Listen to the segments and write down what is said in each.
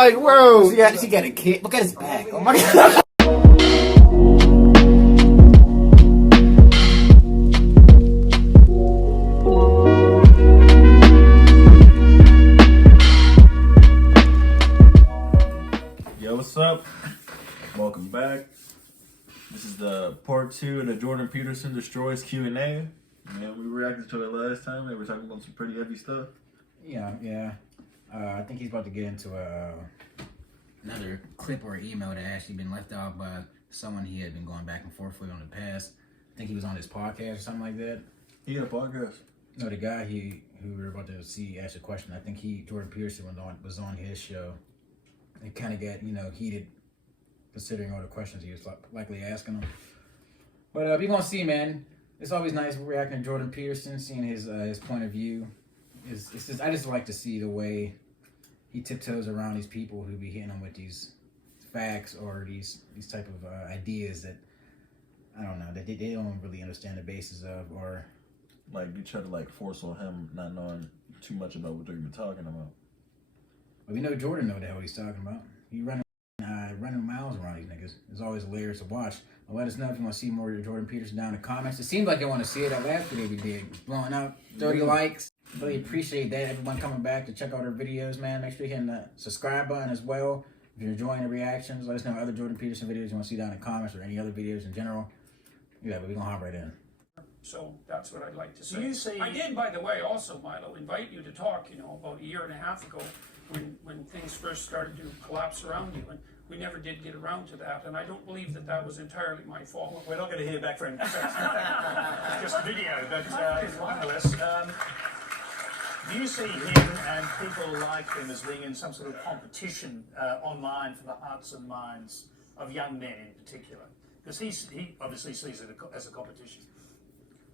like, bro, yeah, she got a kid. Look at his back. Oh my god. Yo, what's up? Welcome back. This is the part 2 of the Jordan Peterson Destroys Q&A. Man, we reacted to it last time. They were talking about some pretty heavy stuff. Yeah. I think he's about to get into another clip or email that actually been left out by someone he had been going back and forth with on the past. I think he was on his podcast or something like that. He had a podcast? No, the guy who we were about to see asked a question. I think Jordan Peterson was on his show. It kind of got, heated considering all the questions he was likely asking him. But we're going to see, man. It's always nice reacting to Jordan Peterson, seeing his point of view. I just like to see the way he tiptoes around these people who be hitting him with these facts or these type of ideas that, I don't know, that they don't really understand the basis of, or... Like, you try to, force on him not knowing too much about what they're even talking about. Well, we know Jordan know the hell he's talking about. He running miles around these niggas. There's always layers to watch. Well, let us know if you want to see more of Jordan Peterson down in the comments. It seems like they want to see it. That last video we did, blowing up 30 likes. Really appreciate that. Everyone coming back to check out our videos, man. Make sure you hit the subscribe button as well. If you're enjoying the reactions, let us know other Jordan Peterson videos you want to see down in the comments or any other videos in general. Yeah, but we're going to hop right in. So that's what I'd like to say. I did, by the way, also, Milo, invite you to talk, about a year and a half ago when things first started to collapse around you. And we never did get around to that. And I don't believe that was entirely my fault. We're not going to hear back from him. Just a video, but nonetheless. Do you see him and people like him as being in some sort of competition online for the hearts and minds of young men in particular? Because he obviously sees it as a competition.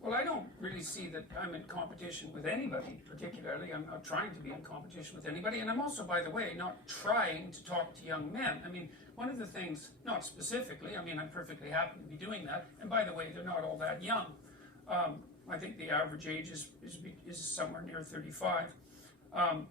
Well, I don't really see that I'm in competition with anybody, particularly. I'm not trying to be in competition with anybody. And I'm also, by the way, not trying to talk to young men. I mean, one of the things, not specifically, I'm perfectly happy to be doing that. And by the way, they're not all that young. I think the average age is somewhere near 35. I'm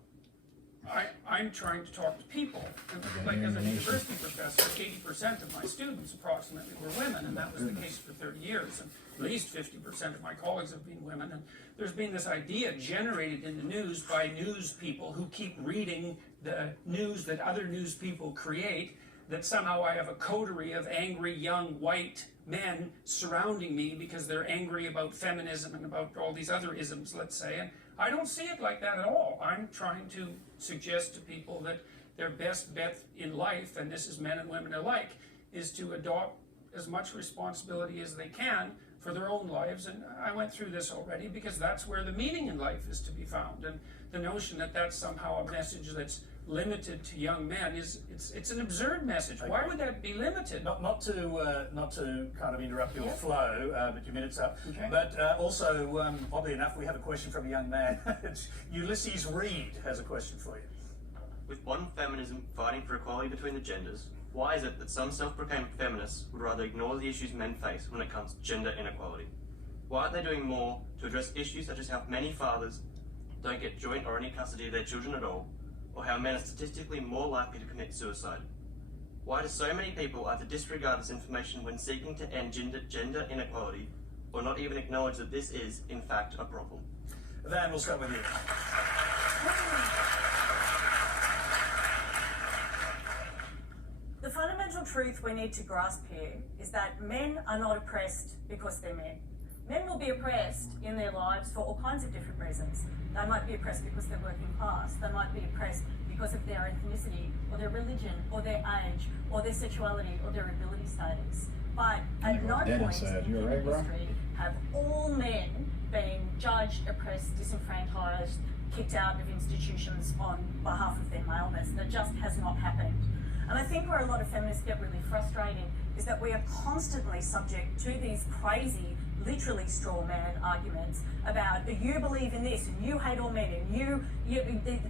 trying to talk to people. And like as a university professor, 80% of my students approximately were women, and that was the case for 30 years. And at least 50% of my colleagues have been women. And there's been this idea generated in the news by news people who keep reading the news that other news people create, that somehow I have a coterie of angry young white men surrounding me because they're angry about feminism and about all these other isms, let's say. And I don't see it like that at all. I'm trying to suggest to people that their best bet in life, and this is men and women alike, is to adopt as much responsibility as they can for their own lives. And I went through this already because that's where the meaning in life is to be found. And the notion that that's somehow a message that's limited to young men it's an absurd message. Why would that be limited? Not to kind of interrupt your flow, but your minute's up. Okay. But also, oddly enough, we have a question from a young man. Ulysses Reed has a question for you. With modern feminism fighting for equality between the genders, why is it that some self-proclaimed feminists would rather ignore the issues men face when it comes to gender inequality? Why aren't they doing more to address issues such as how many fathers don't get joint or any custody of their children at all, or how men are statistically more likely to commit suicide? Why do so many people either disregard this information when seeking to end gender inequality, or not even acknowledge that this is, in fact, a problem? Van, we'll start with you. The fundamental truth we need to grasp here is that men are not oppressed because they're men. Men will be oppressed in their lives for all kinds of different reasons. They might be oppressed because they're working class. They might be oppressed because of their ethnicity, or their religion, or their age, or their sexuality, or their ability status. But at no point in human history have all men been judged, oppressed, disenfranchised, kicked out of institutions on behalf of their maleness. That just has not happened. And I think where a lot of feminists get really frustrated is that we are constantly subject to these crazy, literally straw man arguments about you believe in this and you hate all men and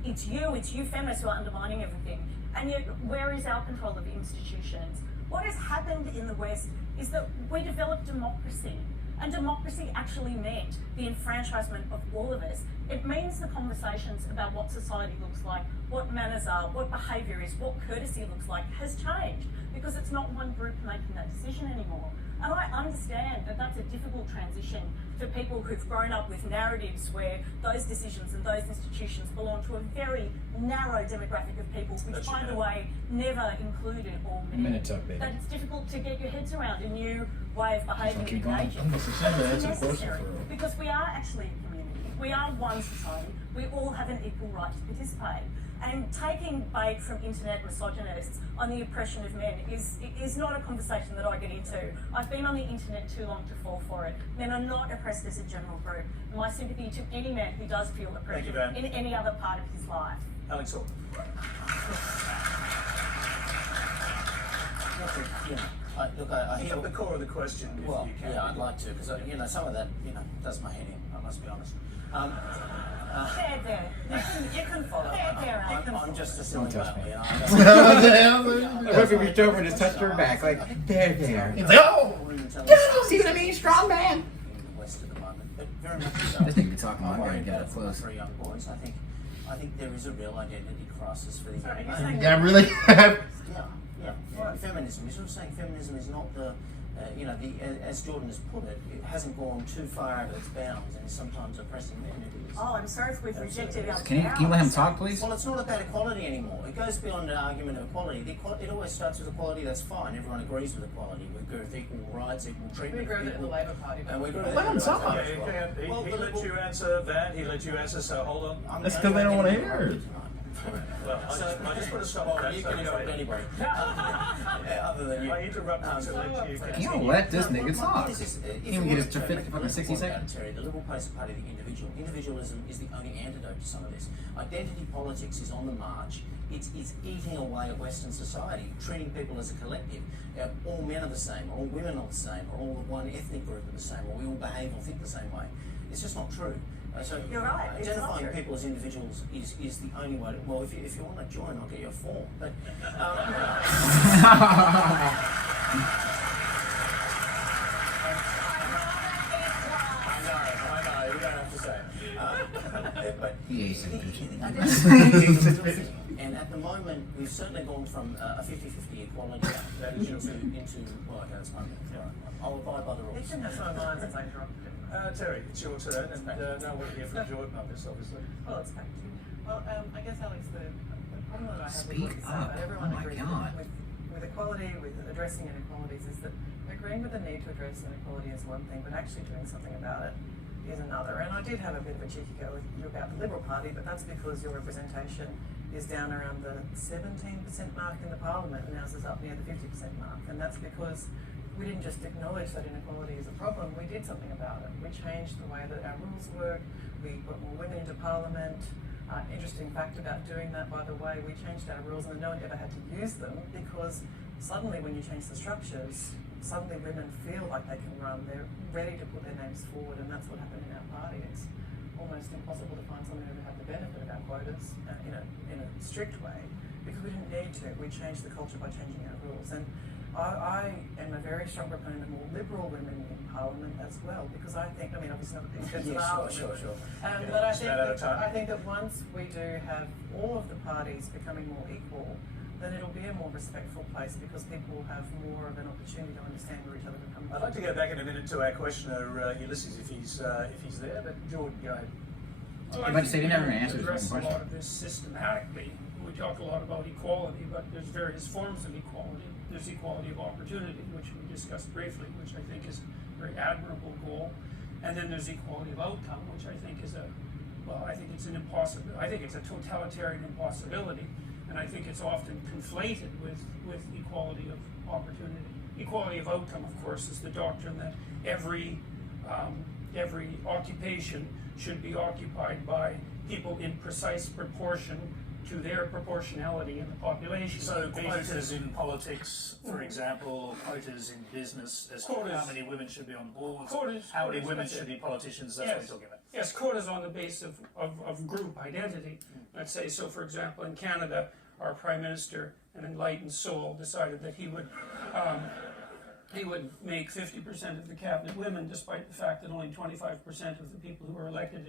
it's you feminists who are undermining everything. And yet, where is our control of institutions? What has happened in the West is that we developed democracy. And democracy actually meant the enfranchisement of all of us. It means the conversations about what society looks like, what manners are, what behaviour is, what courtesy looks like has changed, because it's not one group making that decision anymore. And I understand that that's a difficult transition for people who've grown up with narratives where those decisions and those institutions belong to a very narrow demographic of people, which, by the way, never included all men. That it's difficult to get your heads around a new way of behaving and engaging. But it's necessary, because we are actually a community. We are one society. We all have an equal right to participate. And taking bait from internet misogynists on the oppression of men is not a conversation that I get into. I've been on the internet too long to fall for it. Men are not oppressed as a general group. My sympathy to any man who does feel oppression in any other part of his life. Alex Hall. I Pick hear up the core of the question. Well, if you can. yeah, I'd like to, because some of that, does my head in. I must be honest. There. You can follow. I'm just a silly male, What if he reached over and just touched her back, like, there. It's like, oh! See what I mean, strong man? In the West at the moment, but very much so. This nigga be talking, I'm gonna get it For close. young boys, I think there is a real identity crisis for these young you're men. saying- Yeah, really? Yeah. Feminism. You're sort of saying feminism is not the, as Jordan has put it, it hasn't gone too far out of its bounds and is sometimes oppressing men. It is. Oh, I'm sorry if we've rejected our Can you let him talk, please? Well, it's not about equality anymore. It goes beyond an argument of equality. It always starts with equality. That's fine. Everyone agrees with equality. We agree with equal rights, equal treatment. We agree with the Labour Party. And we agree with Let him everyone talk. as well. He let you answer that. He let you answer. So hold on. That's because they don't want to hear it. Well, I just put a stop on that. You So can go interrupt ahead. anybody. Other than you. I interrupted to let you. You don't let this nigga talk. If He even get his you want to fucking 60 point out, seconds. Terry, the Liberal Party of the individual. Individualism is the only antidote to some of this. Identity politics is on the march. It's eating away at Western society, treating people as a collective. All men are the same, or all women are the same, or all one ethnic group are the same, or we all behave or think the same way. It's just not true. So You're right, it's not identifying true. people as individuals is the only way to, well, if you want to join, I'll get you a form. But I know. You don't have to say it. but He hates him. and at the moment, we've certainly gone from a 50-50 equality into well, okay, that's fine. I'll abide by the rules. Some of mine is interrupted. Terry, it's your turn, and now we'll hear from Jordan on this, obviously. Well, it's back to you. Well, I guess, Alex, the problem that I have Speak with what you said, up. but everyone Oh my agrees God. with equality, with addressing inequalities, is that agreeing with the need to address inequality is one thing, but actually doing something about it is another. And I did have a bit of a cheeky go with you about the Liberal Party, but that's because your representation is down around the 17% mark in the Parliament, and ours is up near the 50% mark. And that's because we didn't just acknowledge that inequality is a problem, we did something about it. We changed the way that our rules work, we got more women into Parliament. Interesting fact about doing that, by the way, we changed our rules and no one ever had to use them, because suddenly when you change the structures, suddenly women feel like they can run, they're ready to put their names forward, and that's what happened in our party. It's almost impossible to find someone who would have the benefit of our quotas in a strict way, because we didn't need to. We changed the culture by changing our rules. And I am a very strong proponent of more liberal women in Parliament as well, because I think, obviously not at the expense of our Sure. but I Out of think that once we do have all of the parties becoming more equal, then it'll be a more respectful place, because people will have more of an opportunity to understand where each other are coming from. I'd like to go back in a minute to our questioner, Ulysses, if he's there. But Jordan, go ahead. I'm about to say, they never answered address this a question. lot of this systematically. We talk a lot about equality, but there's various forms of equality. There's equality of opportunity, which we discussed briefly, which I think is a very admirable goal. And then there's equality of outcome, which I think is I think it's an impossibility. I think it's a totalitarian impossibility, and I think it's often conflated with equality of opportunity. Equality of outcome, of course, is the doctrine that every occupation should be occupied by people in precise proportion to their proportionality in the population. So quotas in politics, for example, or quotas in business, as to Quotas. how many women should be on boards, Quotas, how many quotas, women that's should it. be politicians, that's what we're talking about. Yes, quotas on the basis of group identity. Let's say, so for example, in Canada, our Prime Minister, an enlightened soul, decided that he would he would make 50% of the cabinet women, despite the fact that only 25% of the people who were elected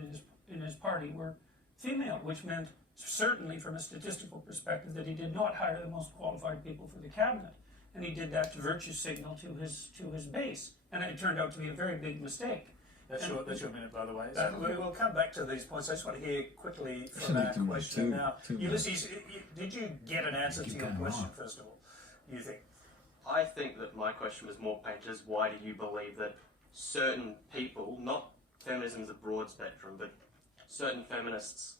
in his party were female, which meant certainly from a statistical perspective that he did not hire the most qualified people for the cabinet. And he did that to virtue signal to his base. And it turned out to be a very big mistake. That's your minute, by the way. So we'll come back to these points. I just want to hear quickly from Shouldn't our be question now. too Ulysses, did you get an answer to Keep your going question, on. first of all? You think? I think that my question was more painted as why do you believe that certain people, not feminism as a broad spectrum, but certain feminists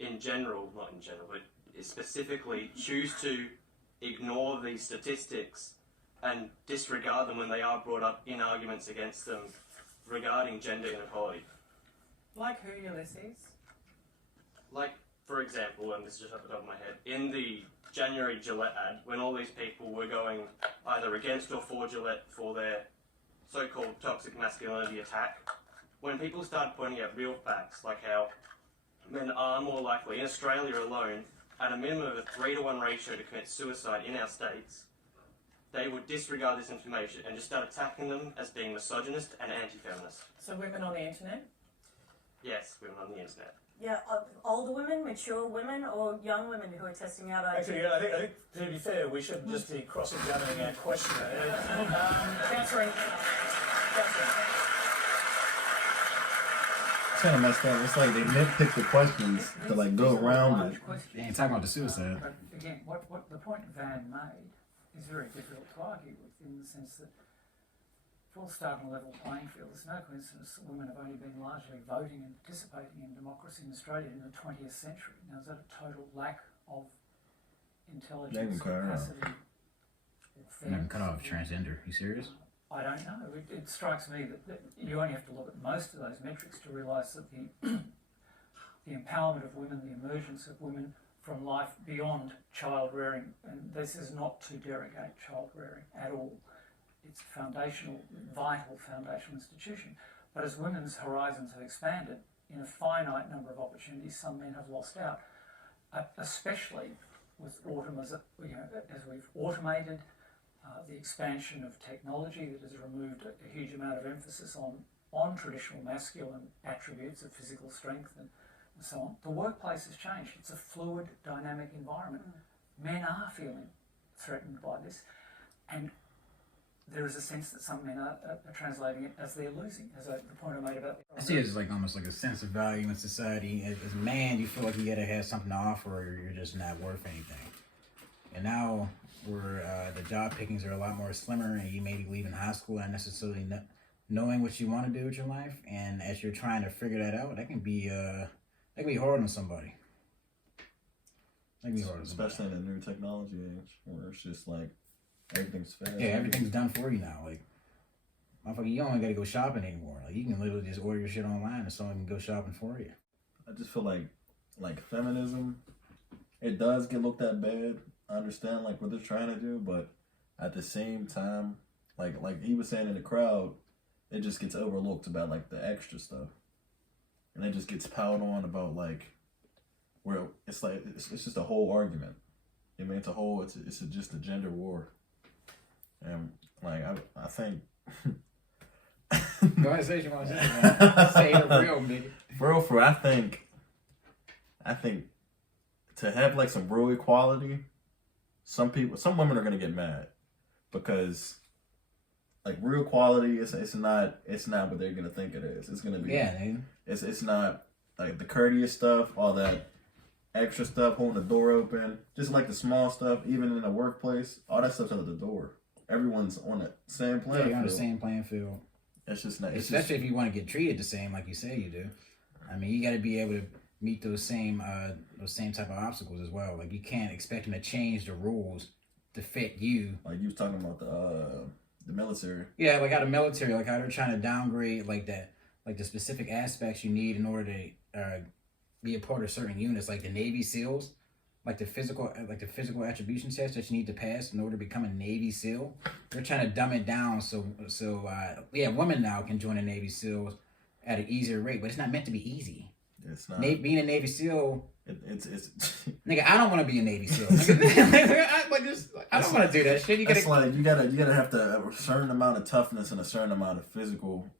in general, not in general, but specifically choose to ignore these statistics and disregard them when they are brought up in arguments against them regarding gender inequality. Like who, Ulysses? Like, for example, and this is just off the top of my head, in the January Gillette ad, when all these people were going either against or for Gillette for their so-called toxic masculinity attack, when people started pointing out real facts like how men are more likely, in Australia alone, at a minimum of a 3-to-1 ratio to commit suicide in our states, they would disregard this information and just start attacking them as being misogynist and anti-feminist. So women on the internet? Yes, women on the internet. Yeah, older women, mature women, or young women who are testing out ideas. Actually, I think to be fair, we shouldn't just be cross-examining our questioner. Councillor. It's kind of messed up. It's like they nitpick the questions to like go around it. They ain't talking about the suicide. But again, what the point Van made is very difficult to argue with, in the sense that if we'll start on a level playing field, there's no coincidence that women have only been largely voting and participating in democracy in Australia in the 20th century. Now, is that a total lack of intelligence, capacity, or I'm fairness? cut off transgender. You serious? I don't know. It strikes me that you only have to look at most of those metrics to realise that the empowerment of women, the emergence of women from life beyond child rearing, and this is not to derogate child rearing at all. It's a foundational, vital foundational institution. But as women's horizons have expanded, in a finite number of opportunities, some men have lost out, especially with as we've automated. The expansion of technology that has removed a huge amount of emphasis on traditional masculine attributes of physical strength and so on. The workplace has changed. It's a fluid, dynamic environment. Men are feeling threatened by this, and there is a sense that some men are translating it as they're losing, as the point I made about... I see it as like almost like a sense of value in society. As a man, you feel like you gotta have something to offer, or you're just not worth anything. And now, where the job pickings are a lot more slimmer, and you may be leaving high school not necessarily knowing what you want to do with your life, and as you're trying to figure that out, that can be hard on somebody. That can be hard on somebody. Especially in the new technology age, where it's just like everything's fast. Yeah, everything's done for you now. Like, motherfucker, you don't even got to go shopping anymore. Like, you can literally just order your shit online, and someone can go shopping for you. I just feel like feminism, it does get looked at bad. I understand like what they're trying to do, but at the same time, like he was saying in the crowd, it just gets overlooked about like the extra stuff, and it just gets piled on about like where it's like it's just a whole argument. I mean, it's just a gender war, and like I think. Go ahead, say what you want to say, man. Say it real, nigga. For real, I think to have like some real equality. Some women are gonna get mad because, like, real quality it's not what they're gonna think it is. It's gonna be man. It's not like the courteous stuff, all that extra stuff, holding the door open, just like the small stuff, even in the workplace, all that stuff's out of the door. Everyone's on the same playing field. You're on the same playing field. It's just not. Especially if you want to get treated the same, like you say you do. I mean, you got to be able to meet those same type of obstacles as well. Like, you can't expect them to change the rules to fit you. Like you was talking about the military. Yeah, like how the military, like how they're trying to downgrade like that, like the specific aspects you need in order to be a part of certain units, like the Navy SEALs, like the physical attribution test that you need to pass in order to become a Navy SEAL. They're trying to dumb it down so women now can join the Navy SEALs at an easier rate, but it's not meant to be easy. It's not. Being a Navy SEAL, it's nigga, I don't want to be a Navy SEAL. Nigga, I don't want to do that shit. You It's like you gotta have a certain amount of toughness and a certain amount of physical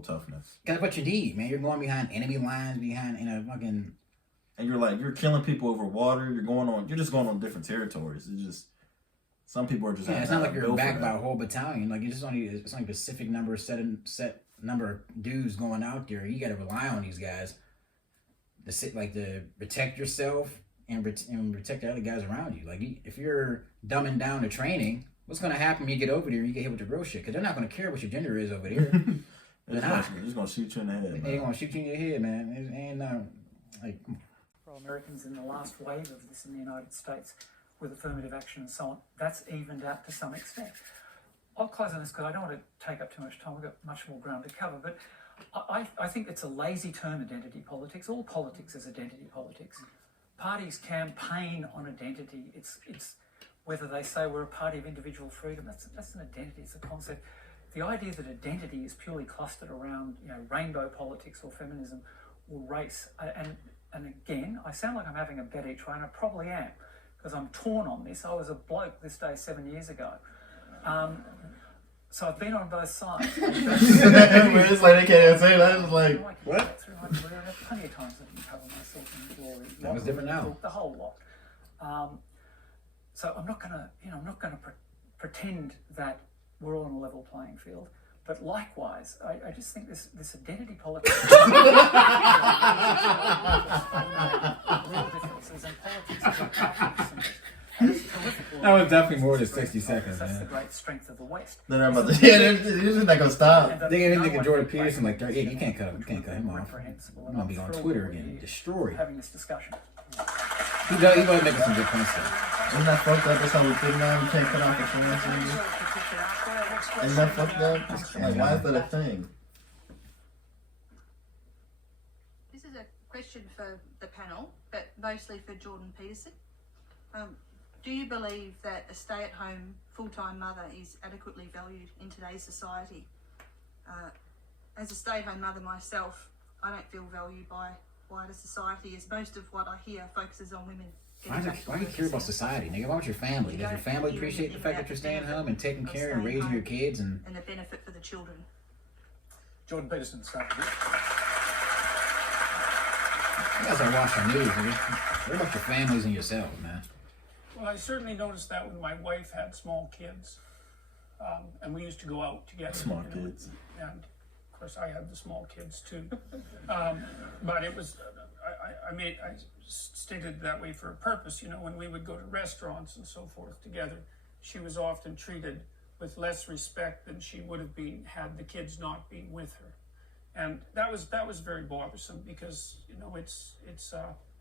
toughness. That's what you need, man. You're going behind enemy lines, behind in a fucking. And you're killing people over water. You're just going on different territories. It's just some people are just. Yeah, it's not like you're backed by a whole battalion. Like it's only a specific number, set number of dudes going out there. You got to rely on these guys to protect yourself and protect the other guys around you. Like if you're dumbing down the training, what's going to happen when you get over there and you get hit with the real shit? Because they're not going to care what your gender is over there. They're just going to shoot you in the head. They're going to shoot you in your head, man. And like. Americans in the last wave of this in the United States with affirmative action and so on, that's evened out to some extent. I'll close on this because I don't want to take up too much time. We've got much more ground to cover, but I think it's a lazy term, identity politics. All politics is identity politics. Parties campaign on identity. It's whether they say we're a party of individual freedom. That's an identity. It's a concept. The idea that identity is purely clustered around rainbow politics or feminism or race and again, I sound like I'm having a bet each way, and I probably am, because I'm torn on this. I was a bloke this day 7 years ago. So I've been on both sides. It's like they can't say that. It's like, what? Through my career, I have plenty of times I didn't cover myself in glory. That was different now. The whole lot. So I'm not gonna pretend that we're all on a level playing field. But likewise, I just think this identity politics. Real differences, and politics is that was definitely more than 60 seconds, That's man. the great strength of the West. They're not about to. They're just not gonna stop. They think Jordan Peterson like, yeah, you can't cut him off. He's gonna be on Twitter again, destroyed. Having this discussion. He was making some good points. Isn't that fucked up? That's how we fit now. We can't cut off the comments. Isn't that fucked up? Like, why is that a thing? This is a question for the panel, but mostly for Jordan Peterson. Do you believe that a stay-at-home full-time mother is adequately valued in today's society? As a stay-at-home mother myself, I don't feel valued by wider society, as most of what I hear focuses on women. Why do you care about society, nigga? Why about your family? Does your family appreciate the fact that you're staying home and taking care and raising your kids and the benefit for the children? Jordan Peterson, start with you. You guys are watching news, nigga. What about your families and yourselves, man? Well, I certainly noticed that when my wife had small kids, and we used to go out together. Small kids. And of course, I had the small kids too. But it was, I stated it that way for a purpose. When we would go to restaurants and so forth together, she was often treated with less respect than she would have been had the kids not been with her. And that was very bothersome because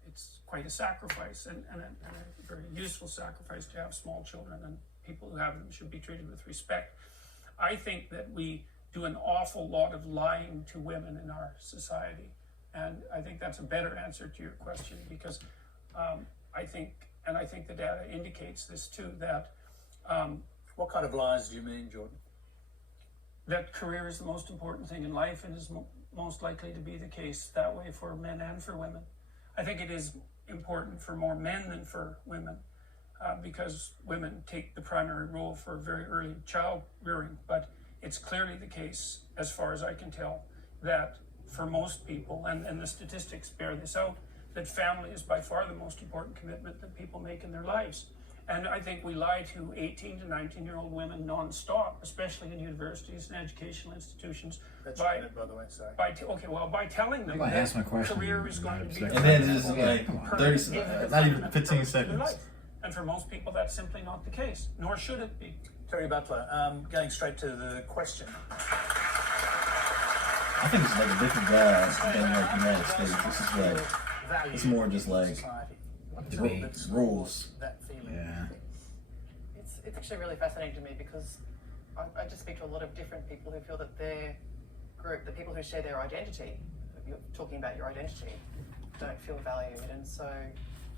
it's quite a sacrifice and a very useful sacrifice to have small children, and people who have them should be treated with respect. I think that we do an awful lot of lying to women in our society, and I think that's a better answer to your question because I think the data indicates this too, that What kind of lies do you mean, Jordan? that career is the most important thing in life and is most likely to be the case that way for men and for women. I think it is important for more men than for women because women take the primary role for very early child rearing, but it's clearly the case, as far as I can tell, that for most people, and the statistics bear this out, that family is by far the most important commitment that people make in their lives. And I think we lie to 18 to 19-year-old women non-stop, especially in universities and educational institutions. That's by the way, sorry. By telling them I'm gonna ask my that question career is going to be... And then it's just like 30, not even 15 seconds. And for most people, that's simply not the case, nor should it be. Terry Butler, going straight to the question. I think it's like a different guy than like the United States. This is like, it's more just like rules. That feeling. Yeah. It's actually really fascinating to me because I just speak to a lot of different people who feel that their group, the people who share their identity, you're talking about your identity, don't feel valued. And so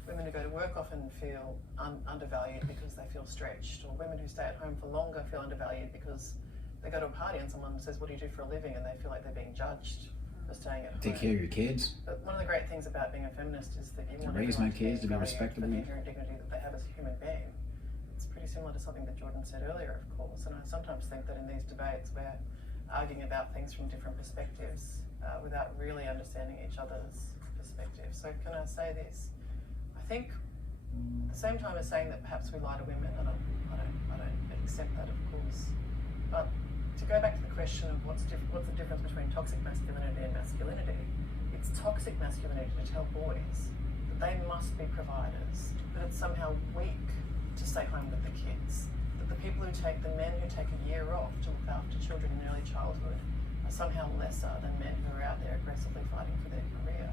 women who go to work often feel undervalued because they feel stretched, or women who stay at home for longer feel undervalued because they go to a party and someone says, what do you do for a living? And they feel like they're being judged for staying at home. Take care of your kids. But one of the great things about being a feminist is that you want raise everyone my kids to be valued respectable. for the inherent dignity that they have as a human being. It's pretty similar to something that Jordan said earlier, of course. And I sometimes think that in these debates we're arguing about things from different perspectives without really understanding each other's perspectives. So can I say this? I think at the same time as saying that perhaps we lie to women, and I don't accept that, of course. But to go back to the question of what's the difference between toxic masculinity and masculinity, it's toxic masculinity to tell boys that they must be providers, but it's somehow weak to stay home with the kids. That the people the men who take a year off to look after children in early childhood are somehow lesser than men who are out there aggressively fighting for their career.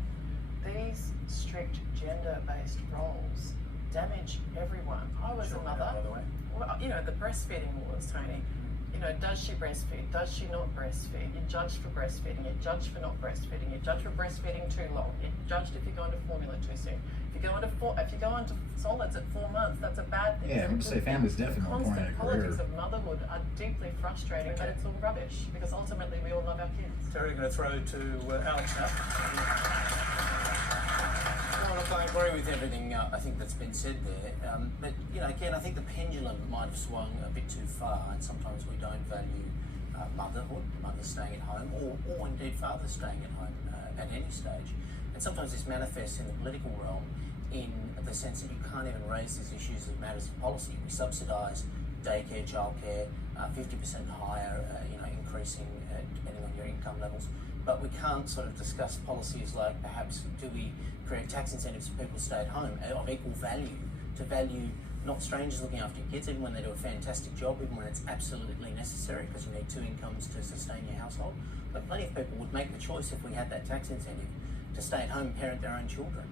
These strict gender-based roles damage everyone. I was a mother. By the way. Well, you know, the breastfeeding wars, Tony. You know, does she breastfeed? Does she not breastfeed? You're judged for breastfeeding. You're judged for not breastfeeding. You're judged for breastfeeding too long. You're judged if you go into formula too soon. If you go into solids at 4 months, that's a bad thing. Yeah, I'm gonna say family's definitely more important Constant than a career. politics of motherhood are deeply frustrating, but it's all rubbish because ultimately we all love our kids. Terry, going to throw to Alex now. Well, look, I agree with everything I think that's been said there. But, you know, again, I think the pendulum might have swung a bit too far, and sometimes we don't value motherhood, mothers staying at home, or indeed fathers staying at home at any stage. And sometimes this manifests in the political realm in the sense that you can't even raise these issues as matters of policy. We subsidise daycare, childcare, 50% higher, increasing depending on your income levels. But we can't sort of discuss policies like perhaps do we create tax incentives for people to stay at home of equal value, to value not strangers looking after your kids, even when they do a fantastic job, even when it's absolutely necessary because you need 2 incomes to sustain your household. But plenty of people would make the choice if we had that tax incentive to stay at home and parent their own children.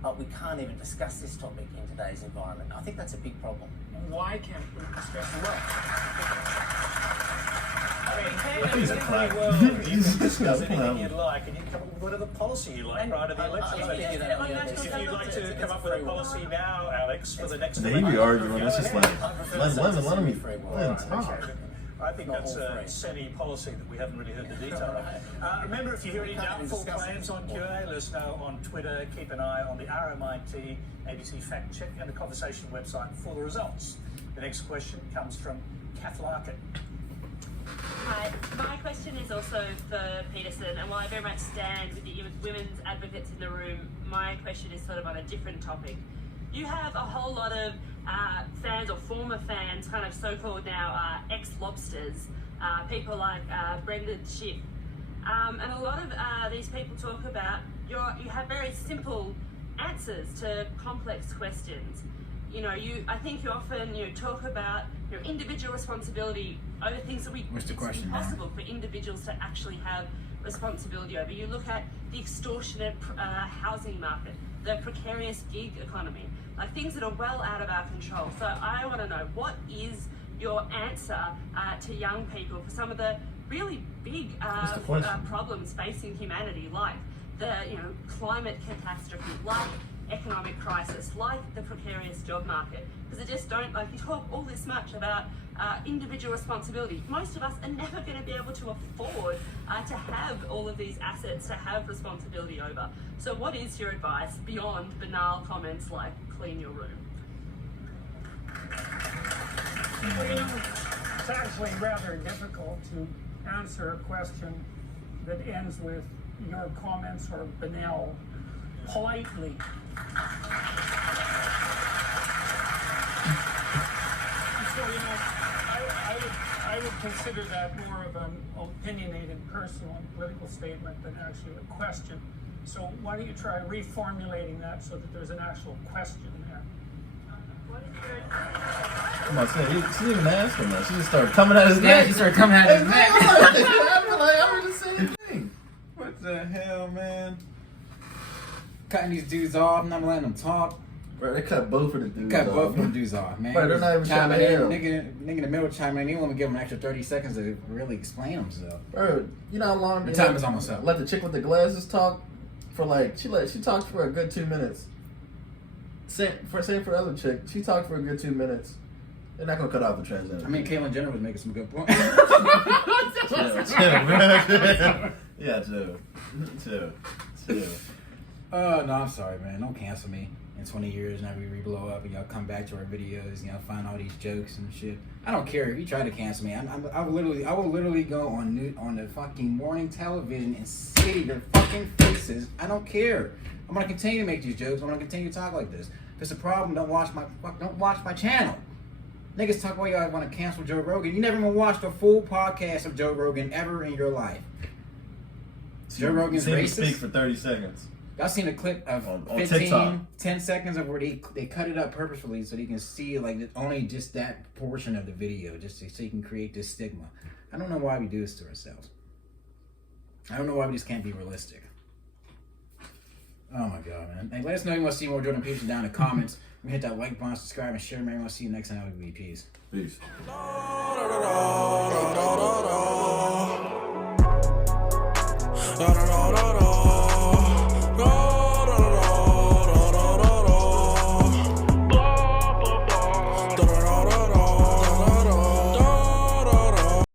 But we can't even discuss this topic in today's environment. I think that's a big problem. Why can't we discuss it? I mean, He's a in clown. the world, you He's can discuss a anything clown. you'd like, and you can come up with whatever policy you like prior to the election. If you'd like to come up with a policy now, Alex, for the next He election, be arguing. go It's just ahead. let him talk. I think that's a SENI policy that we haven't really heard the detail of. Remember, if you hear any doubtful claims on Q&A, let us know on Twitter. Keep an eye on the RMIT ABC Fact Check and the Conversation website for the results. The next question comes from Kath Larkin. Hi, my question is also for Peterson, and while I very much stand with the women's advocates in the room, my question is sort of on a different topic. You have a whole lot of fans or former fans, kind of so-called now ex-lobsters, people like Brendan Schiff, and a lot of these people talk about you have very simple answers to complex questions. You know, I think you often talk about individual responsibility over things that What's the question, it's impossible for individuals to actually have responsibility over. You look at the extortionate housing market, the precarious gig economy, like things that are well out of our control. So I want to know, what is your answer to young people for some of the really big problems facing humanity, like the climate catastrophe, like economic crisis, like the precarious job market? Because I just don't, you talk all this much about individual responsibility. Most of us are never going to be able to afford to have all of these assets to have responsibility over. So what is your advice beyond banal comments like clean your room? Well, it's actually rather difficult to answer a question that ends with your comments are banal politely. So, I would consider that more of an opinionated, personal and political statement than actually a question. So why don't you try reformulating that so that there's an actual question there? Come on, she didn't even ask him that. She just started coming at his Yeah, neck. she started coming at his neck. I heard the same thing. What the hell, man? Cutting these dudes off, not letting them talk. Bro, they cut both of the dudes Cut off. both of them dudes off, man. Bro, they're not even chiming trying in. to Nigga in the middle chiming in. He want to give him an extra 30 seconds to really explain himself. Bro, you know how long The time is almost up. Let the chick with the glasses talk for she talked for a good 2 minutes. Same for the other chick. She talked for a good 2 minutes. They're not gonna cut off the transgender. I mean, Caitlyn Jenner was making some good points. Yeah, chill. Oh, no, I'm sorry, man. Don't cancel me. in 20 years, and we blow up, and y'all come back to our videos, and y'all find all these jokes and shit. I don't care if you try to cancel me. I will literally go on the fucking morning television and see their fucking faces. I don't care. I'm gonna continue to make these jokes. I'm gonna continue to talk like this. If it's a problem, don't watch my channel. Niggas talk about y'all want to cancel Joe Rogan. You never even watched a full podcast of Joe Rogan ever in your life. Joe Rogan's racist. Speak for 30 seconds. Y'all seen a clip of on 10 seconds of where they cut it up purposefully so you can see like only just that portion of the video, just so you can create this stigma. I don't know why we do this to ourselves. I don't know why we just can't be realistic. Oh my god, man. Hey, let us know if you want to see more Jordan Peterson down in the comments. Hit that like button, subscribe, and share. Man, I'll see you next time. Peace. Peace. Da, da, da.